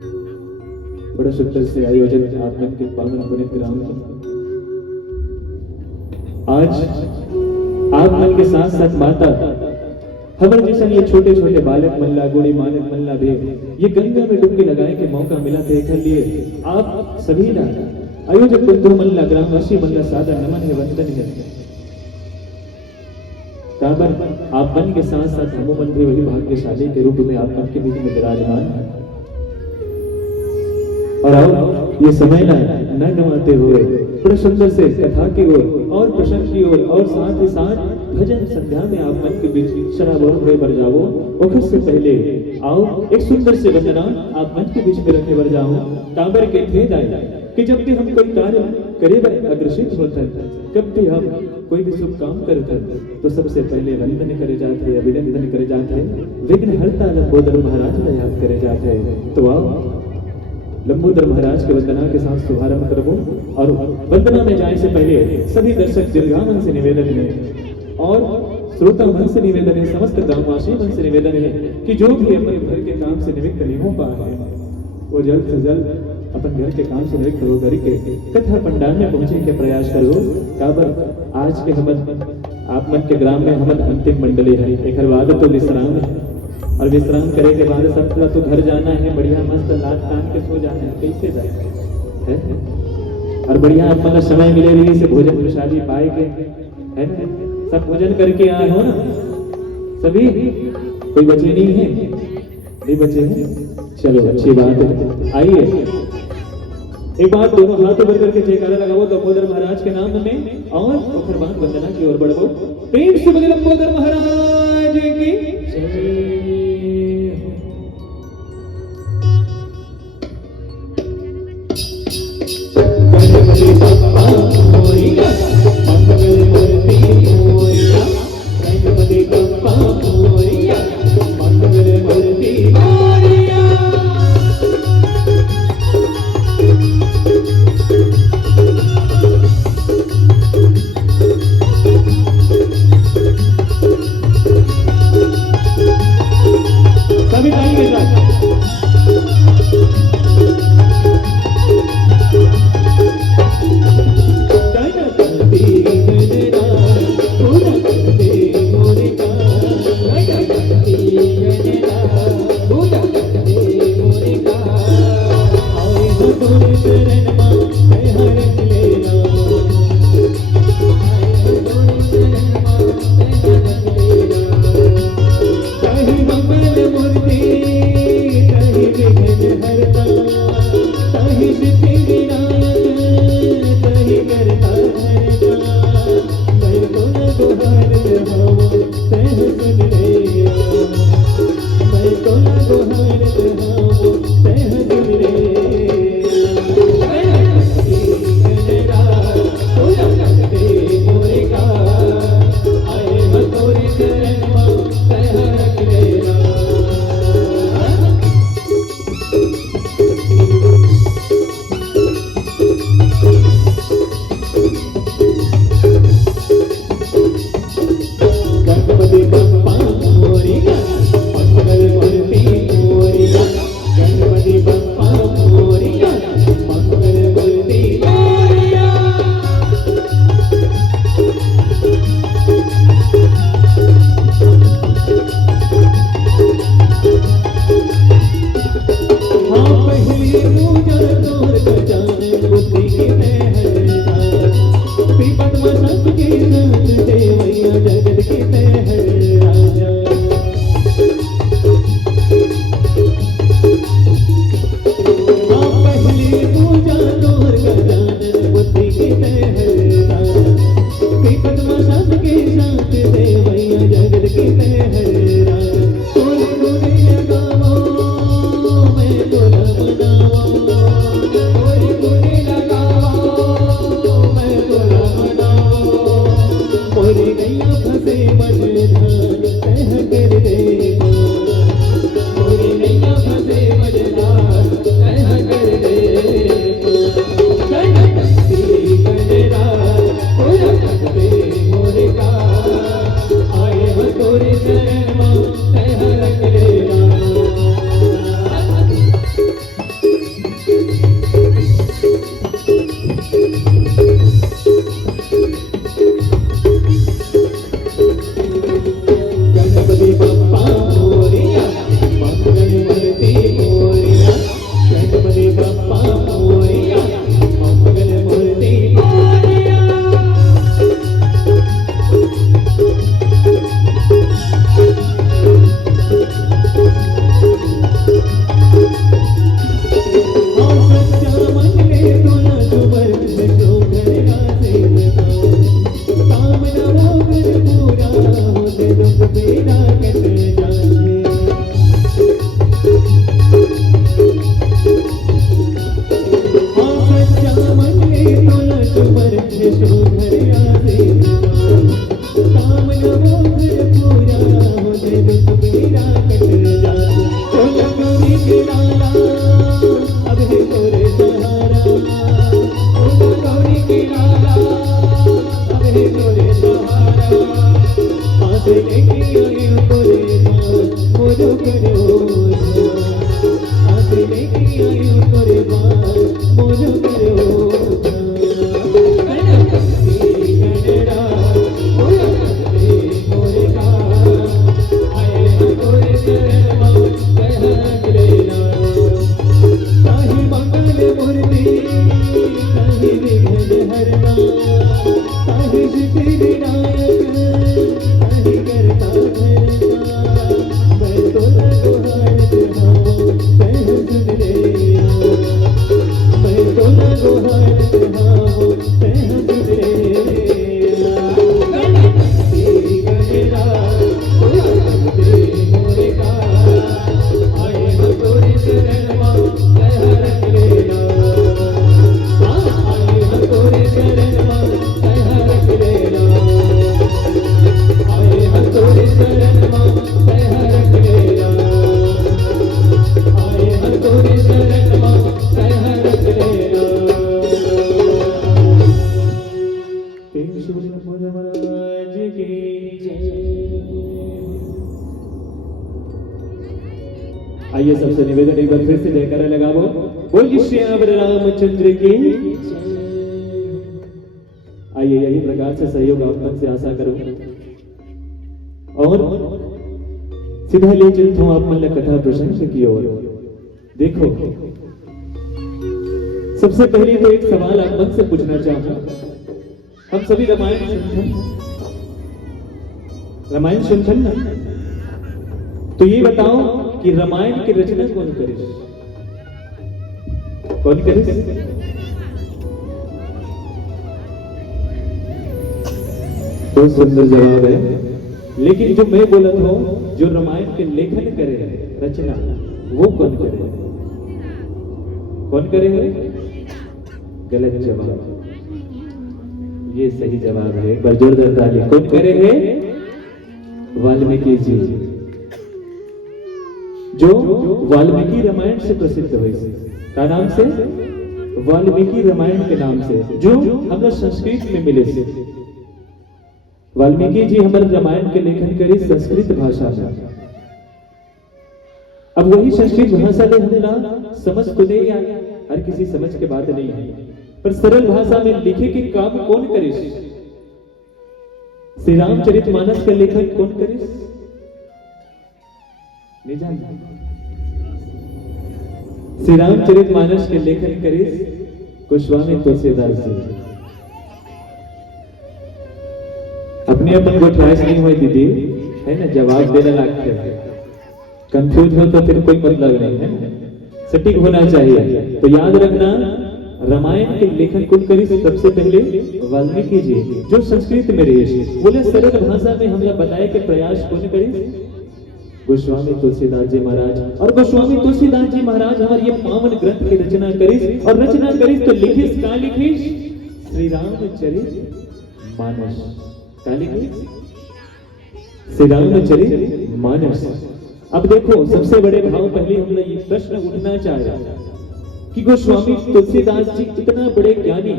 बड़ा सुंदर से आयोजन आत्मन के पावन पुनित ग्राम में आज आत्मन के साथ साथ माता हमारे जैसा ये छोटे छोटे बालक मल्ला गोड़ी मालक मल्ला भी ये गंगा में डुबकी लगाने के मौका मिला देखने लिए आप सभी ना आयोजक बंधु मल्ला ग्रामवासी मल्ला सादा नमन है वंदन है। काबर आप मन के साथ साथ हम मन भी वही भाग्यशाली के रूप में आप मन के बीच में विराजमान है। और आओ ये समय न गंवाते हुए बड़े सुंदर से कथा की ओर और प्रसंग की ओर और साथ ही साथ भजन संध्या में आप मन के बीच शराबों हुए बर जाओ। और से पहले आओ एक सुंदर से वंदना आप मन के बीच में रखे बर जाओ। काबर के भेद आए कि जब भी हम कोई कार्य करे बर अग्रसित होते कब भी हम कोई भी शुभ काम करते तो सबसे पहले वंदन करे जाते अभिनंदन करे जाते विघ्न हरता लंबोदर महाराज का याद करे जाते। तो आओ लंबोदर महाराज के वंदना के साथ शुभारंभ करो। और वंदना में जाने से पहले सभी दर्शक दीर्घामन से निवेदन है और श्रोता मन से निवेदन है, समस्त ग्रामवासी मन से निवेदन है कि जो भी अपने घर के काम से निमित्त नहीं हो पा रहे वो जल्द से जल्द अपन घर के काम से निमित्त हो करके कथा पंडाल में पहुंचने के प्रयास करो। काबर आज के हम आप मन के ग्राम में हम अंतिम मंडली है, एक बाद तो विश्राम है और विश्राम करे के बाद सबका तो घर जाना है, बढ़िया मस्त लात तान के सो जाना है, कैसे जाए है? और बढ़िया अपना समय मिले रही से भोजन प्रसादी पाए के है सब भोजन करके आए हो ना सभी, कोई बचे नहीं है, नहीं बचे हैं, चलो अच्छी बात है। आइए एक बार दोनों हाथ ऊपर करके जयकारा लगाओ लंबोदर महाराज के नाम में और फिर बाद वंदना की ओर बढ़ो। प्रेम से बोले लंबोदर महाराज की जय। गणपति बप्पा मोरिया मंगल मूर्ति मोरिया, गणपति बप्पा मोरिया मंगल मूर्ति मोरिया। सभी ताली के साथ आसे लेके आयो तोरे बार मोरो करो आसे लेके आयो तोरे बार मोरो करो आइए सबसे निवेदन एक बार फिर से जयकारा लगाओ। बोलिए श्री रामचंद्र की। आइए यही प्रकार से सहयोग आप मन से आशा करूं और सीधा ले चलता हूं आप मन कथा प्रशंसा की ओर। देखो सबसे पहले तो एक सवाल आप मन से पूछना चाहूंगा। हम सभी रामायण सुनते ना, तो ये बताओ कि रामायण की रचना कौन करे? कौन करे? बहुत सुंदर जवाब है। लेकिन जो मैं बोला था, जो रामायण के लेखन करे रचना, वो कौन करे? कौन करे? गलत जवाब। ये सही जवाब है। एक बार जोरदार ताली। कौन करे है? वाल्मीकि जी, जो वाल्मीकि रामायण से प्रसिद्ध हुई। क्या नाम से? वाल्मीकि रामायण के नाम से, जो हमें संस्कृत में मिले से। वाल्मीकि जी हमारे रामायण के लेखन करी संस्कृत भाषा में। अब वही संस्कृत भाषा में हमला समझ को नहीं आया, हर किसी समझ के बात नहीं है, पर सरल भाषा में लिखे के काम कौन करे? श्री रामचरितमानस का लेखन कौन करे? नहीं जानते? श्री रामचरितमानस के लेखन करे गोस्वामी तुलसीदास जी। अपने अपन को ख्यास नहीं हुई दीदी, है ना? जवाब देने लगते हैं, कंफ्यूज हो तो फिर कोई मतलब नहीं है, सटीक होना चाहिए। तो याद रखना, रामायण के लेखन कौन करी? सबसे पहले वाल्मीकि जी, जो संस्कृत में रहे। बोले सरल भाषा में हमने बताया कि प्रयास कौन करी? गोस्वामी तुलसीदास जी महाराज। और गोस्वामी तुलसीदास जी महाराज हमारे ये पावन ग्रंथ की रचना करीस, और रचना करीस तो लिखिस का लिखिस? श्री रामचरितमानस। क्या लिखिस? श्री रामचरितमानस। अब देखो सबसे बड़े भाव पहले हमने ये प्रश्न उठना चाहिए कि गोस्वामी तुलसीदास जी इतना बड़े ज्ञानी,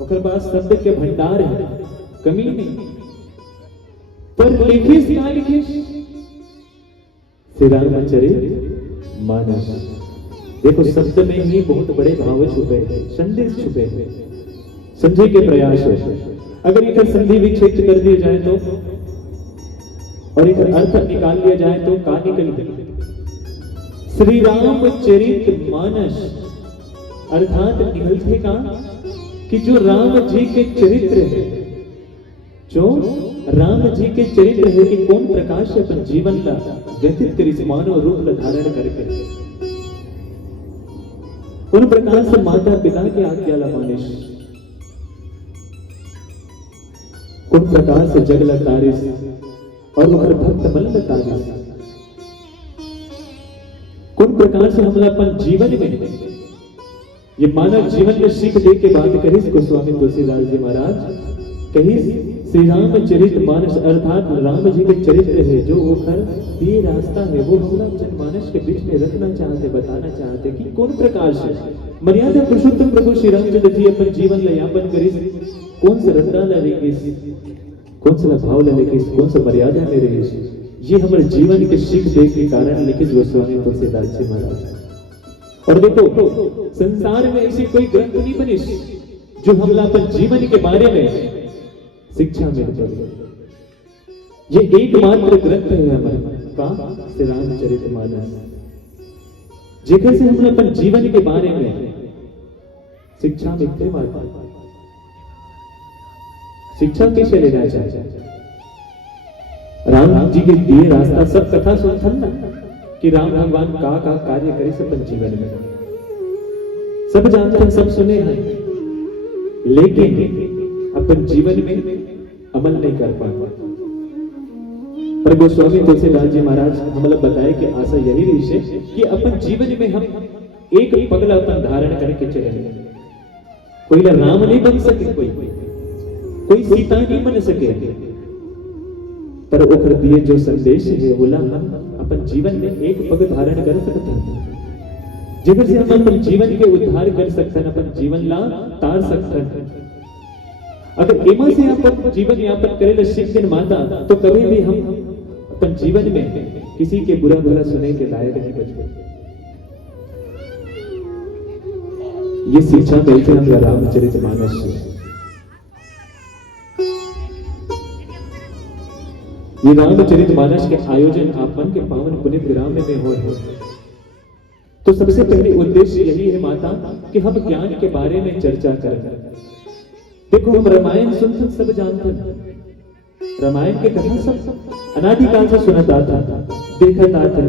और पास शब्द के भंडार है, कमी नहीं, पर लिखिस क्या लिखिस? श्री रामचरितमानस। देखो शब्द में ही बहुत बड़े भाव छुपे हैं, संदेश छुपे हैं, समझे के प्रयास है। अगर इधर संधि विच्छेद कर दिया जाए तो, और इधर अर्थ निकाल लिया जाए तो का निकल? श्री रामचरितमानस अर्थात निकलते का कि जो राम जी के चरित्र है, जो राम जी के चरित्र है कि कौन प्रकार से अपन जीवन का व्यतीत करी, मानव रूप धारण करके उन प्रकार से माता पिता के आज्ञा मानिस, उन प्रकार से जग तारिस और उधर भक्त मल्ल तारिस, उन प्रकार से हमला अपन जीवन में ये मानव जीवन में सीख दे के बात करीस गोस्वामी तुलसीदास जी महाराज कही श्री रामचरितमानस अर्थात राम जी के चरित्र है, जो वो घर ये रास्ता है वो हम जनमानस के बीच में रखना चाहते, बताना चाहते कि कौन प्रकार से मर्यादा पुरुषोत्तम प्रभु श्री रामचंद्र जी अपन जीवन यापन करीस, कौन से रत्ना रहेंगे कौन सा भाव ले लेके कौन सा मर्यादा में रहे, ये हमारे जीवन के शिख दे के कारण लिखित गोस्वामी तुलसीदास जी महाराज। और देखो संसार में ऐसी कोई ग्रंथ नहीं बनी जो हमला अपन जीवन के बारे में शिक्षा मिलती है। ये एकमात्र ग्रंथ है हमारा का श्री रामचरितमानस, जेकर से हम अपन जीवन के बारे में शिक्षा मिलते माता। शिक्षा कैसे लेना चाहिए? राम जी के दिए रास्ता सब कथा सुनथन ना कि राम भगवान का कार्य करे अपन जीवन में, सब जानते हैं, सब सुने हैं, लेकिन अपन जीवन में अमल नहीं कर पाते। पर गोस्वामी तुलसीदास जी महाराज हम लोग बताए कि आशा यही रही है कि अपन जीवन में हम एक पगला अपन धारण करके चले। कोई राम नहीं बन सके, कोई सीता नहीं बन सके, पर ओखर दिए जो संदेश है बोला हम अपन जीवन में एक पग धारण कर सकते हैं, जिधर से हम अपन जीवन के उद्धार कर सकते हैं, अपन जीवन ला तार सकते हैं। अगर एमा से अपन जीवन यापन करें सीख दिन माता, तो कभी भी हम अपन जीवन में किसी के बुरा भला सुने के लायक नहीं बचते। ये शिक्षा मिलती है रामचरितमानस से। ये रामचरितमानस के आयोजन आपन के पावन पुनीत ग्राम में हो है, तो सबसे पहले उद्देश्य यही है माता कि हम ज्ञान के बारे में चर्चा करें। देखो हम रामायण सुनते सब जानते हैं, रामायण के कथा सब अनादिकाल से सुनता था, देखता था,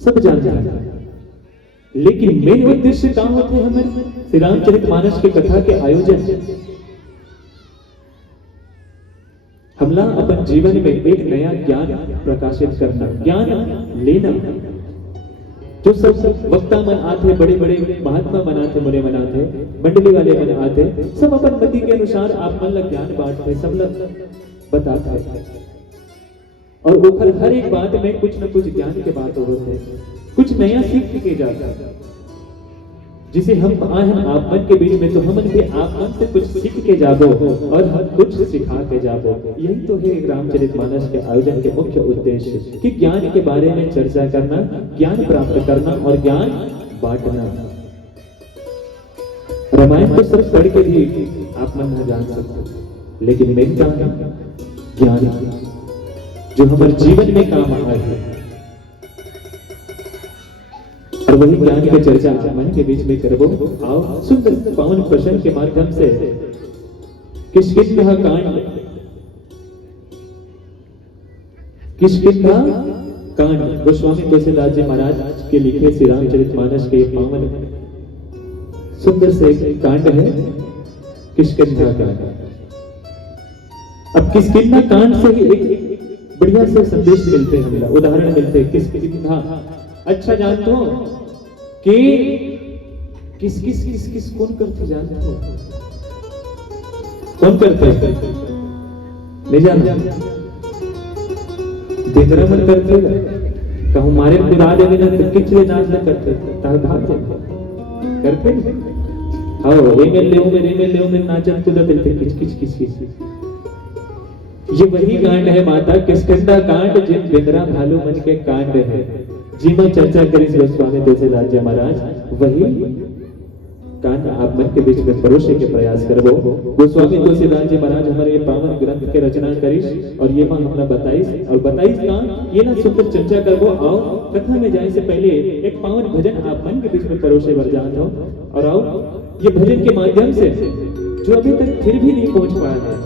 सब जानते हैं, लेकिन मेन उद्देश्य क्या होते हैं हमें श्री रामचरितमानस के कथा के आयोजन? हमला अपन जीवन में एक नया ज्ञान प्रकाशित करना, ज्ञान लेना। जो सब वक्ता मन आते, बड़े बड़े महात्मा बनाते, मुने बनाते, मंडली वाले मन आते, सब अपन मति के अनुसार आप मन लग ज्ञान बांटते, सब लोग बताते, और ऊपर हर एक बात में कुछ न कुछ ज्ञान के बात होते, कुछ नया सीख के जाता है। जिसे हम आए हैं आप मन के बीच में, तो हम भी आप मन से कुछ सीख के जाबो और हम कुछ सिखा के जाबो। यही तो है रामचरितमानस के आयोजन के मुख्य उद्देश्य कि ज्ञान के बारे में चर्चा करना, ज्ञान प्राप्त करना और ज्ञान बांटना। रामायण तो सिर्फ पढ़ के भी आप मन न जान सकते, लेकिन मेन क्या है? ज्ञान जो हमारे जीवन में काम आए है, और वही ज्ञान की चर्चा मन के बीच में करबो। आओ सुंदर पावन प्रसंग के माध्यम से किष्किंधा कांड, किष्किंधा कांड गोस्वामी तुलसीदास जी महाराज के लिखे श्री रामचरितमानस के पावन सुंदर से कांड है किष्किंधा कांड। अब किष्किंधा कांड से ही एक बढ़िया से संदेश मिलते हैं, हमें उदाहरण मिलते हैं। किष्किंधा अच्छा जानते हो कि किस किस किस किस कौन करते जानते हो? कौन करते हैं? नहीं जानते? बेदरा मन करते कहूँ मारे पुरा देवे ना तो किचले नाच ना करते तार भागते करते आओ रेमेल में नाचन कूदत रहते किच किच किच किच। ये वही कांड है माता किष्किंधा कांड, जिन बेदरा भालू मन के कांड है, जी मैं चर्चा करी गोस्वामी तुलसीदास जी महाराज, वही कांड आप मन के बीच में परोसे के प्रयास करबो। गोस्वामी तुलसीदास जी महाराज हमारे ये पावन ग्रंथ के रचना करीश, और ये मां हमरा बताइस और बताइस का ये ना सुंदर चर्चा करबो। आओ कथा में जाने से पहले एक पावन भजन आप मन के बीच में परोसे बर जान हो, और आओ ये भजन के माध्यम से जो अभी तक फिर भी नहीं पहुंच पाया है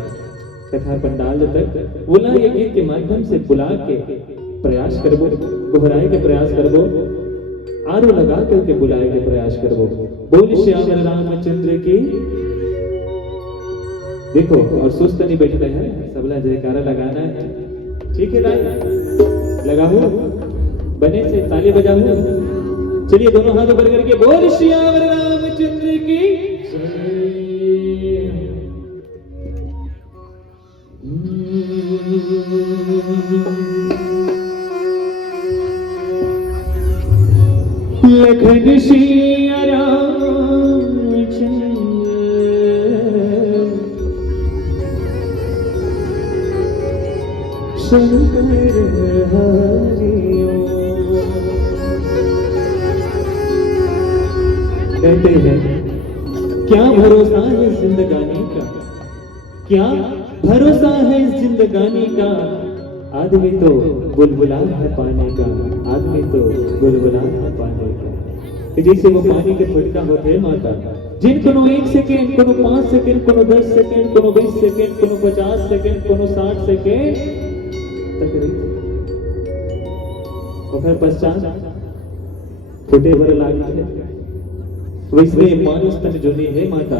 कथा पंडाल तक, बोला ये गीत के माध्यम से बुला के प्रयास करबो, दोहराए के प्रयास करबो, आरो लगा करके बुलाए के प्रयास करबो। बोल श्याम रामचंद्र की। देखो और सुस्त नहीं बैठना है, सबला जयकारा लगाना है, ठीक है भाई? लगाओ बने से ताली बजाओ। चलिए दोनों हाथ ऊपर करके बोल श्याम रामचंद्र की। लखन सिया रामचंद्र, शंकर हरिओम। कहते हैं क्या भरोसा है जिंदगानी का, क्या भरोसा है जिंदगानी का, आदमी तो बुलबुला है पानी का, आदमी तो बुलबुला है पानी का। जैसे वो पानी के फुटका होते हैं माता, जिन कोनो 1 सेकेंड, कोनो 5 सेकेंड, कोनो 10 सेकेंड, कोनो 20 सेकेंड, कोनो 50 सेकेंड, कोनो 60 सेकेंड तक ओकर पश्चात फुटे भर लागे। वैसे मानुष तन जो नहीं है माता,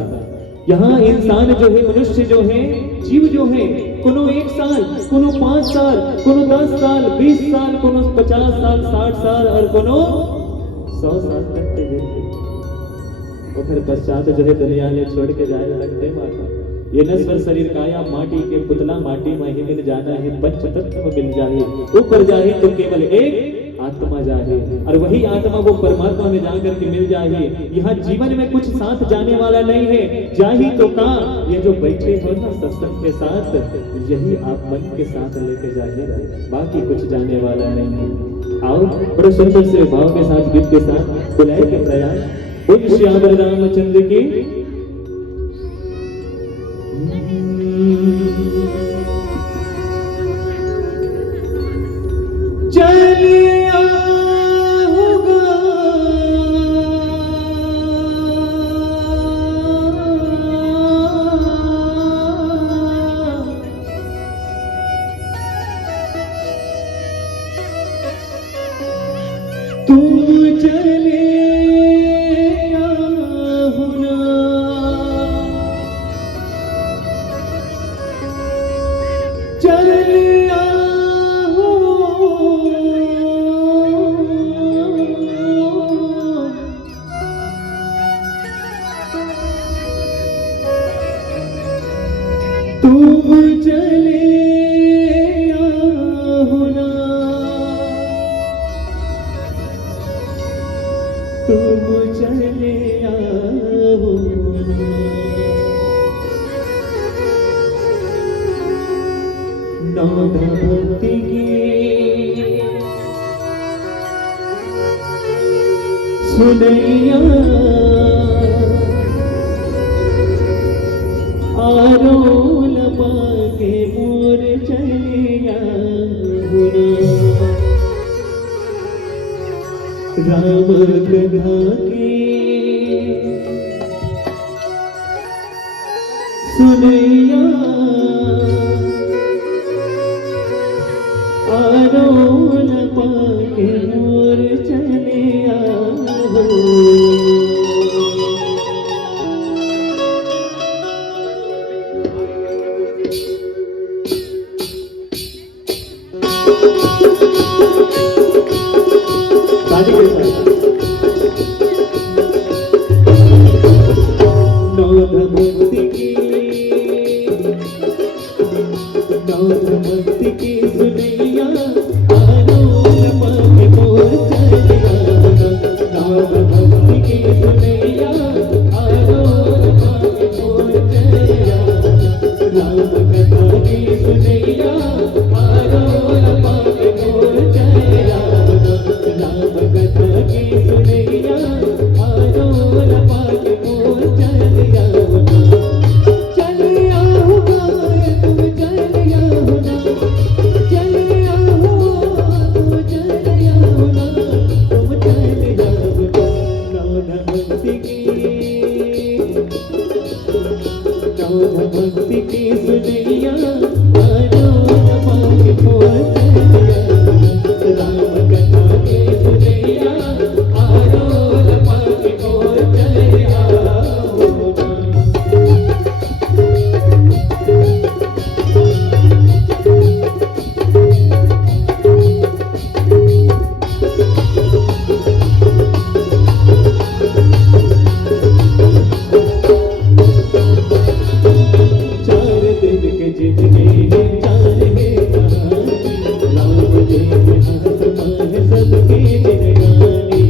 यहाँ इंसान जो है, मनुष्य जो है, जीव जो है, कोनो 1 साल, कोनो 5 साल, कोनो 10 साल, 20 साल, कोनो 50 साल, 60 साल और कोनो 100 साल तक के देते। फिर पश्चात जो है दुनिया ने छोड़ के जाए लगते माता। ये नश्वर शरीर काया माटी के पुतला, माटी में ही मिल जाना है, पंच तत्व मिल जाए, ऊपर जाए तो केवल एक आत्मा जाए, और वही आत्मा वो परमात्मा में जाकर के मिल जाए। यहाँ जीवन में कुछ साथ जाने वाला नहीं है, जाही तो कहाँ, ये जो बैठे हो ना सत्संग के साथ, यही आप मन के साथ लेके जाइएगा, बाकी कुछ जाने वाला नहीं है। आओ बड़े सुंदर से भाव के साथ, गीत के साथ बुलाए के प्रयास। बोल श्याम रामचंद्र की। चलिया होगा तुम चले भक्ति की सुनैया आरोल पाके मोर चलिया राम कथा के सुनैया आरोल पाके मोर चलिया भक्ति की सुनैया आरोल पाके मोर चलिया भक्ति की सुनैया आरोल पाके मोर चलिया राम कथा की सुनैया आरोल पाके मोर चलिया राम कथा की सुनैया आरोल पाके मोर चलिया भक्ति की सुनैया आरोल पाके मोर चलिया राम कथा की सुनैया आरोल पाके मोर चलिया सबकी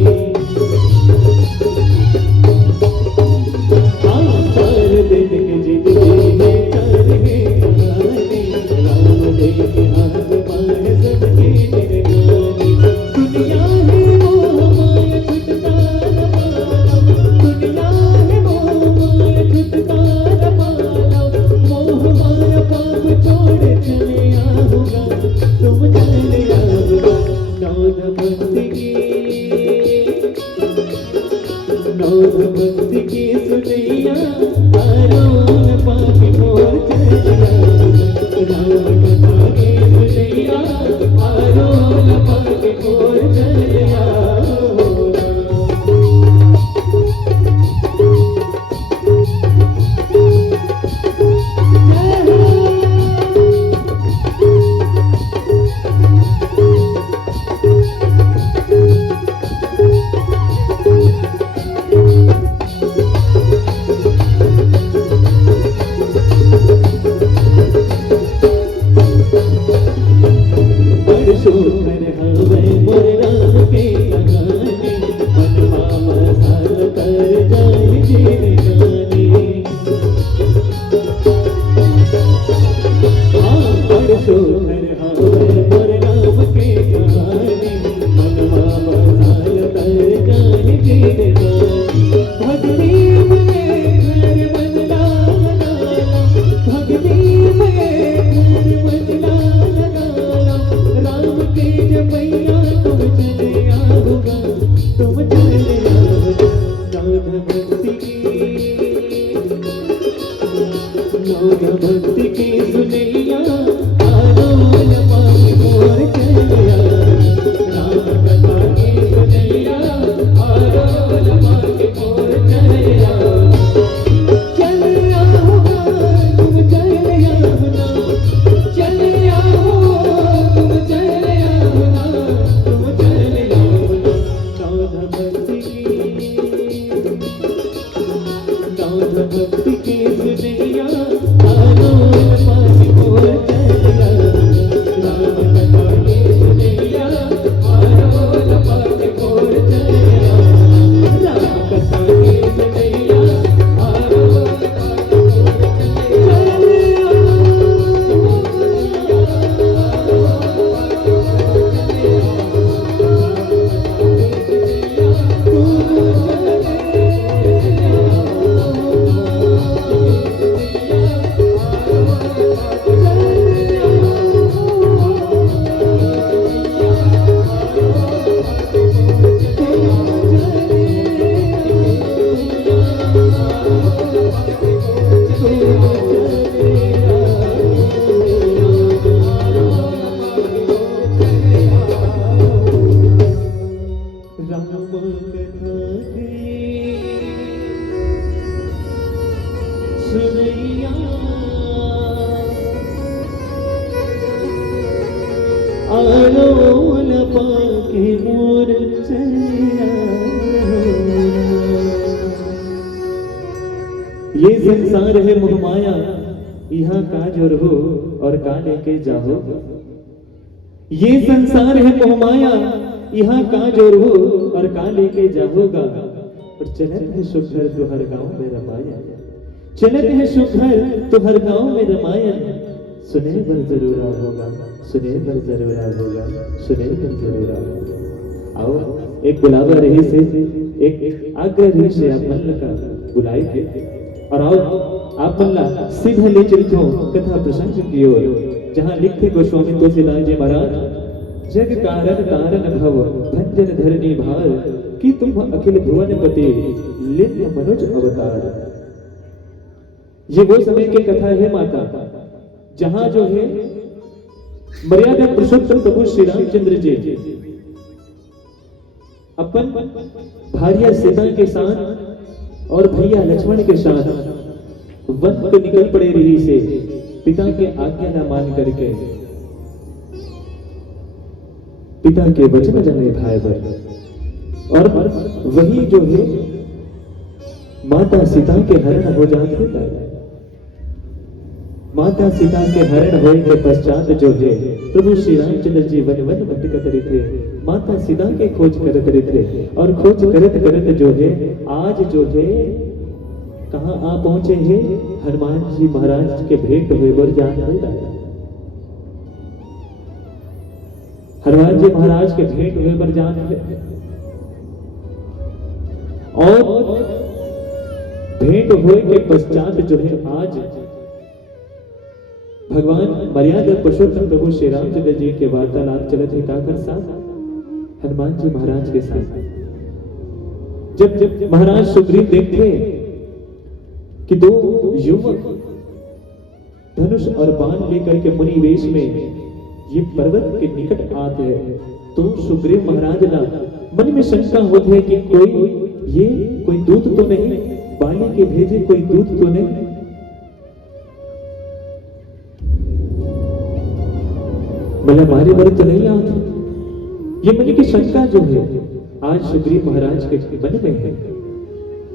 लोग भक्ति की सुनैया आरोल पाके मोर चलिया राम कथा की सुनैया आरोल पाके मोर चलिया चलिया तुम चलिया चलिया तुम चलिया तुम चलिया राधा भक्ति की सुनैया आरोल पाके मोर चलिया राम कथा की सुनैया आरोल पाके मोर चलिया राम कथा की सुनैया आरोल पाके मोर सुनैया आरोल पाके मोर चलिया। ये संसार है मोहमाया, यहाँ काज और हो और का लेके जाओ। ये संसार है मोहमाया, यहाँ काज और हो और का लेके जाओगा। और चलत है सुघर तो हर गांव में रमाया, चलत है सुघर तो हर गांव में रामायण। सुने बर जरूर होगा, सुने बर जरूर होगा, सुने बर जरूर होगा। आओ एक बुलावा रही से एक आग्रह रही से आप मल्ल का बुलाए थे और आओ आप मल्ला सीधा ले चलते हो कथा प्रसंग की ओर, जहाँ लिखते गोस्वामी तुलसीदास जी महाराज जग कारण तारन भव भंजन धरनी भार कि तुम अखिल भुवन पति लिंग मनुज अवतार। ये वो समय की कथा है माता, जहां जो है मर्यादा पुरुषोत्तम प्रभु श्री रामचंद्र जी अपन भार्या सीता के साथ और भैया लक्ष्मण के साथ वन को निकल पड़े रही से पिता के आज्ञा न मान करके, पिता के वचन जने भाई बर। और वही जो है माता सीता के हरण हो जाते हैं। माता सीता के हरण होने के पश्चात जो है प्रभु श्री रामचंद्र जी वन वन भटकत रहे थे, माता सीता के खोज करत रहे थे। और खोज करत करत जो है आज जो है कहाँ आ पहुंचे हैं, हनुमान जी महाराज के भेंट हुए बर जान होता है। हनुमान जी महाराज के भेंट हुए बर जान है और भेंट हुए के पश्चात जो है आज भगवान मर्यादा पुरुषोत्तम प्रभु श्री रामचंद्र जी के वार्तालाप चले थे काकर साथ, हनुमान जी महाराज के साथ। जब महाराज सुग्रीव देखते कि दो युवक धनुष और बाण लेकर के मुनि वेश में ये पर्वत के निकट आते हैं, तो सुग्रीव महाराज ना मन में शंका होती है कि कोई दूत तो नहीं, बाली के भेजे कोई दूत तो नहीं। भला हमारे बर तो नहीं आते। ये मन की शंका जो है आज सुग्रीव महाराज के मन में है।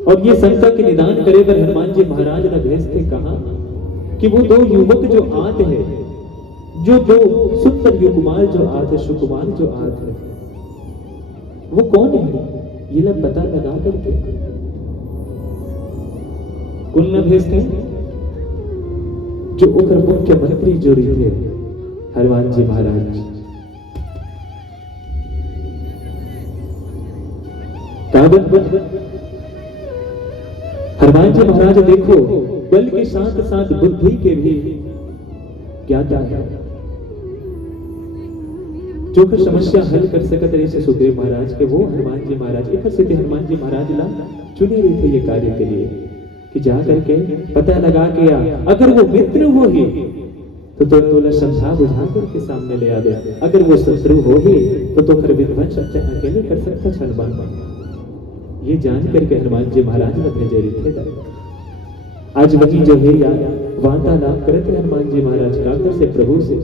और ये शंका के निदान करे पर हनुमान जी महाराज ने भेजते कहा कि वो दो युवक जो आते हैं, जो दो सुंदर युगमाल जो आते, सुकुमार जो आते हैं, वो कौन है ये लोग पता लगा करके कुल न भेजते जो उग्र मुख्यमंत्री जो रहे हनुमान जी महाराज। हनुमान जी महाराज देखो बल के साथ साथ बुद्धि के भी ज्ञाता है, जो फिर समस्या हल कर सकते रहे से सुग्रीव महाराज के वो हनुमान जी महाराज एक से हनुमान जी महाराज ला चुने रहे थे ये कार्य के लिए कि जा करके पता लगा के आ, अगर वो मित्र हो ही तो तोला समझा बुझा करके सामने ले आ दे, अगर वो शत्रु हो ही तो फिर विध्वंस अकेले कर सकता छन बन। ये जान करके हनुमान जी महाराज ने भेजे थे। आज वही जो है यार वार्तालाप करते हनुमान जी महाराज काकर से प्रभु से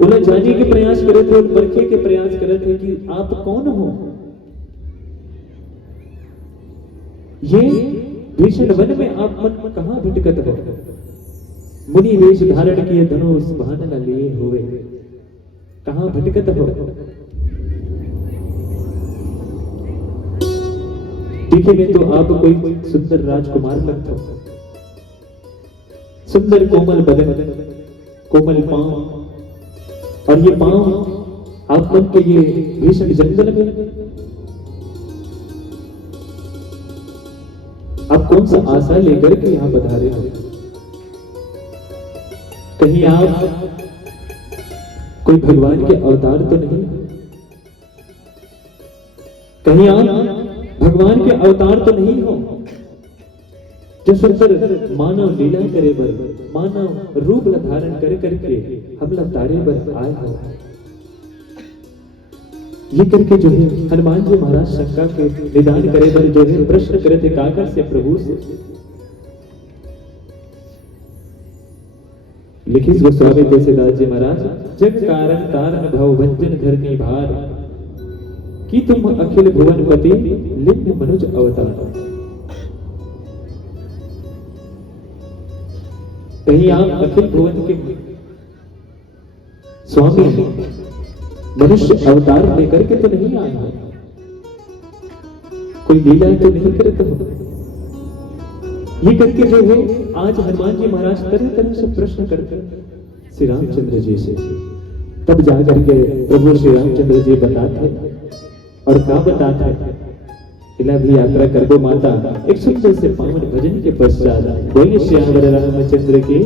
उन्हें जानने के प्रयास करे थे, परखे के प्रयास करे थे कि आप कौन हो। ये भीषण वन में आप मन कहां भटकत हो, मुनि वेश धारण किए धनुष बाण न लिए हुए, कहां भटकत हो। दिखे में तो आप कोई सुंदर राजकुमार लगते हो, सुंदर कोमल बदन, कोमल पांव, और ये पांव आप मन के ये भीषण जंगल में आप कौन सा आशा लेकर के यहां पधारे हो। कहीं आप कोई भगवान के अवतार तो नहीं, कहीं आप भगवान के अवतार तो नहीं हो जो सुंदर मानव लीला करे बर, मानव रूप धारण कर करके हमला तारे बर आए हो। ये करके जो है हनुमान जी महाराज शंका के निदान करे बर जो है प्रश्न करे थे काकर से प्रभु से। लिखित गोस्वामी तुलसीदास जी महाराज, जग कारण तारण भव भंजन धरनी भार, कि तुम अखिल भुवन पति लिंग मनुज अवतार। कहीं आप अखिल भुवन के स्वामी मनुष्य अवतार लेकर के तो नहीं आए हो, कोई लीला तो नहीं करते हो। ये करके जो है आज हनुमान जी महाराज तरह तरह से प्रश्न करते श्री रामचंद्र जी से। तब जाकर के प्रभु श्री रामचंद्र जी बताते, और क्या बताते, इला भी यात्रा कर दो माता, एक सुंदर से पावन भजन के पश्चात बोलिए श्यावर रामचंद्र की